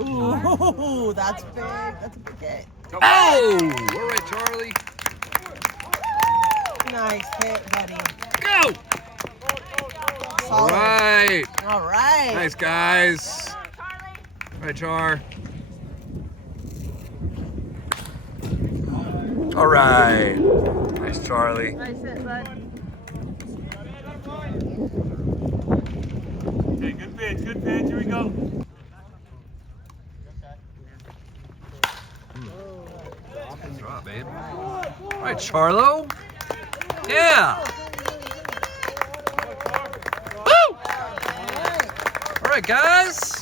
Ooh, that's big. That's a big hit. Oh! All right, Charlie. Nice hit, buddy. Go! All Solid. right. All right. Nice, guys. All right, Char. All right. Nice, Charlie. Nice hit, bud. Okay, good pitch, good pitch. Here we go. Good drop, babe. All right, Charlo. Yeah. Woo! All right, guys.